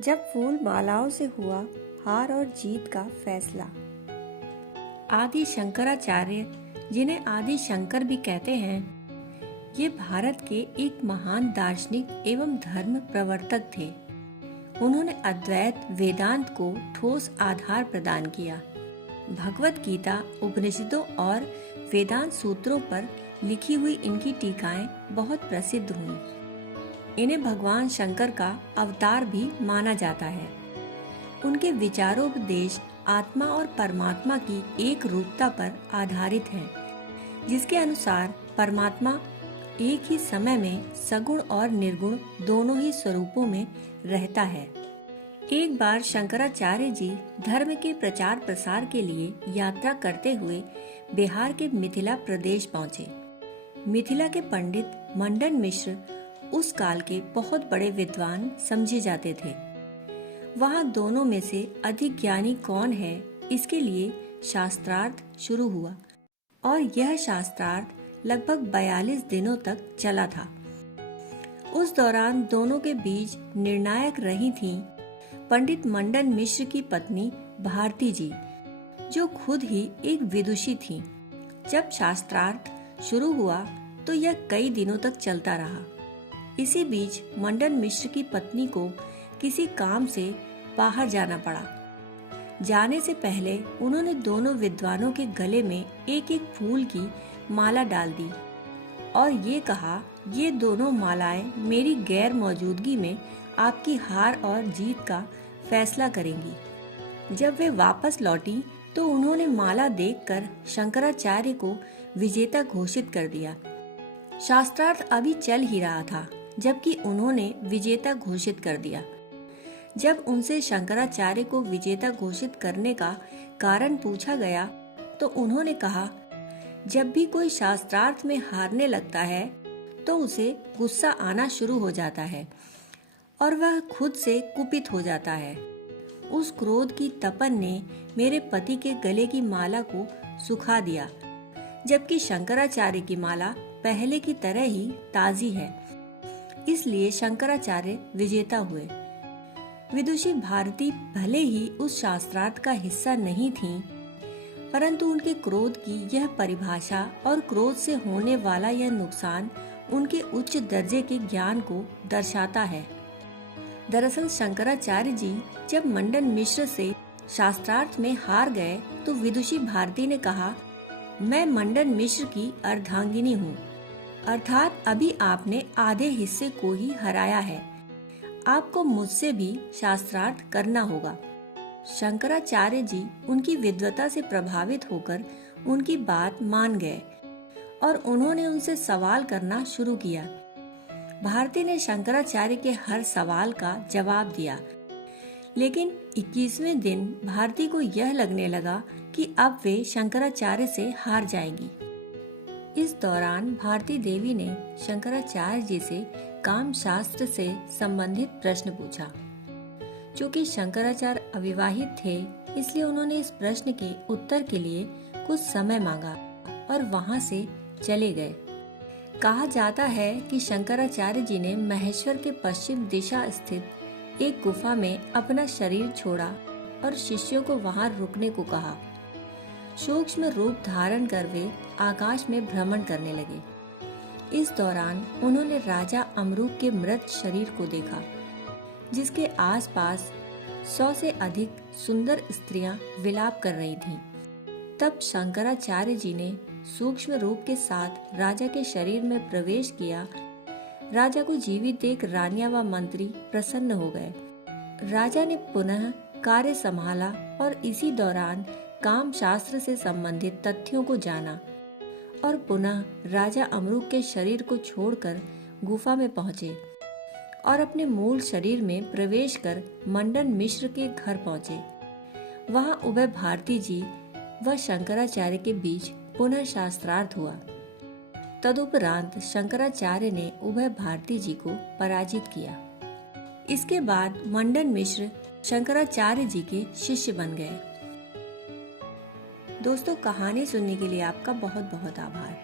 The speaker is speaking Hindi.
जब फूल मालाओं से हुआ हार और जीत का फैसला। आदि शंकराचार्य, जिन्हें आदि शंकर भी कहते हैं, ये भारत के एक महान दार्शनिक एवं धर्म प्रवर्तक थे। उन्होंने अद्वैत वेदांत को ठोस आधार प्रदान किया। भगवत गीता, उपनिषदों और वेदांत सूत्रों पर लिखी हुई इनकी टीकाएं बहुत प्रसिद्ध हुईं। इन्हें भगवान शंकर का अवतार भी माना जाता है। उनके विचारोपदेश आत्मा और परमात्मा की एक रूपता पर आधारित हैं, जिसके अनुसार परमात्मा एक ही समय में सगुण और निर्गुण दोनों ही स्वरूपों में रहता है। एक बार शंकराचार्य जी धर्म के प्रचार प्रसार के लिए यात्रा करते हुए बिहार के मिथिला प्रदेश पहुंचे। मिथिला के पंडित मंडन मिश्र उस काल के बहुत बड़े विद्वान समझे जाते थे। वहां दोनों में से अधिक ज्ञानी कौन है, इसके लिए शास्त्रार्थ शुरू हुआ और यह शास्त्रार्थ लगभग 42 दिनों तक चला था। उस दौरान दोनों के बीच निर्णायक रही थीं पंडित मंडन मिश्र की पत्नी भारती जी, जो खुद ही एक विदुषी थीं। जब शास्त्रार्थ शुरू हुआ तो यह कई दिनों तक चलता रहा। इसी बीच मंडन मिश्र की पत्नी को किसी काम से बाहर जाना पड़ा। जाने से पहले उन्होंने दोनों विद्वानों के गले में एक एक फूल की माला डाल दी और ये कहा, ये दोनों मालाएं मेरी गैर मौजूदगी में आपकी हार और जीत का फैसला करेंगी। जब वे वापस लौटी तो उन्होंने माला देखकर शंकराचार्य को विजेता घोषित कर दिया। शास्त्रार्थ अभी चल ही रहा था जबकि उन्होंने विजेता घोषित कर दिया। जब उनसे शंकराचार्य को विजेता घोषित करने का कारण पूछा गया तो उन्होंने कहा, जब भी कोई शास्त्रार्थ में हारने लगता है तो उसे गुस्सा आना शुरू हो जाता है और वह खुद से कुपित हो जाता है। उस क्रोध की तपन ने मेरे पति के गले की माला को सुखा दिया, जबकि शंकराचार्य की माला पहले की तरह ही ताजी है। इसलिए शंकराचार्य विजेता हुए। विदुषी भारती भले ही उस शास्त्रार्थ का हिस्सा नहीं थीं, परंतु उनके क्रोध की यह परिभाषा और क्रोध से होने वाला यह नुकसान उनके उच्च दर्जे के ज्ञान को दर्शाता है। दरअसल शंकराचार्य जी जब मंडन मिश्र से शास्त्रार्थ में हार गए तो विदुषी भारती ने कहा, मैं मंडन मिश्र की अर्धांगिनी हूँ, अर्थात अभी आपने आधे हिस्से को ही हराया है। आपको मुझसे भी शास्त्रार्थ करना होगा। शंकराचार्य जी उनकी विद्वता से प्रभावित होकर उनकी बात मान गए और उन्होंने उनसे सवाल करना शुरू किया। भारती ने शंकराचार्य के हर सवाल का जवाब दिया, लेकिन 21वें दिन भारती को यह लगने लगा कि अब वे शंकराचार्य से हार जाएंगी। इस दौरान भारती देवी ने शंकराचार्य जी से काम शास्त्र से संबंधित प्रश्न पूछा। चूँकि शंकराचार्य अविवाहित थे, इसलिए उन्होंने इस प्रश्न के उत्तर के लिए कुछ समय मांगा और वहां से चले गए। कहा जाता है कि शंकराचार्य जी ने महेश्वर के पश्चिम दिशा स्थित एक गुफा में अपना शरीर छोड़ा और शिष्यों को वहां रुकने को कहा। सूक्ष्म रूप धारण कर वे आकाश में भ्रमण करने लगे। इस दौरान उन्होंने राजा अमरूक के मृत शरीर को देखा, जिसके आसपास 100 से अधिक सुंदर स्त्रियां विलाप कर रही थीं। तब शंकराचार्य जी ने सूक्ष्म रूप के साथ राजा के शरीर में प्रवेश किया। राजा को जीवित देख रानियां व मंत्री प्रसन्न हो गए। राजा ने पुनः कार्य संभाला और इसी दौरान काम शास्त्र से संबंधित तथ्यों को जाना और पुनः राजा अमरूक के शरीर को छोड़कर गुफा में पहुंचे और अपने मूल शरीर में प्रवेश कर मंडन मिश्र के घर पहुंचे। वहां उभय भारती जी व शंकराचार्य के बीच पुनः शास्त्रार्थ हुआ। तदुपरांत शंकराचार्य ने उभय भारती जी को पराजित किया। इसके बाद मंडन मिश्र शंकराचार्य जी के शिष्य बन गए। दोस्तों, कहानी सुनने के लिए आपका बहुत बहुत आभार।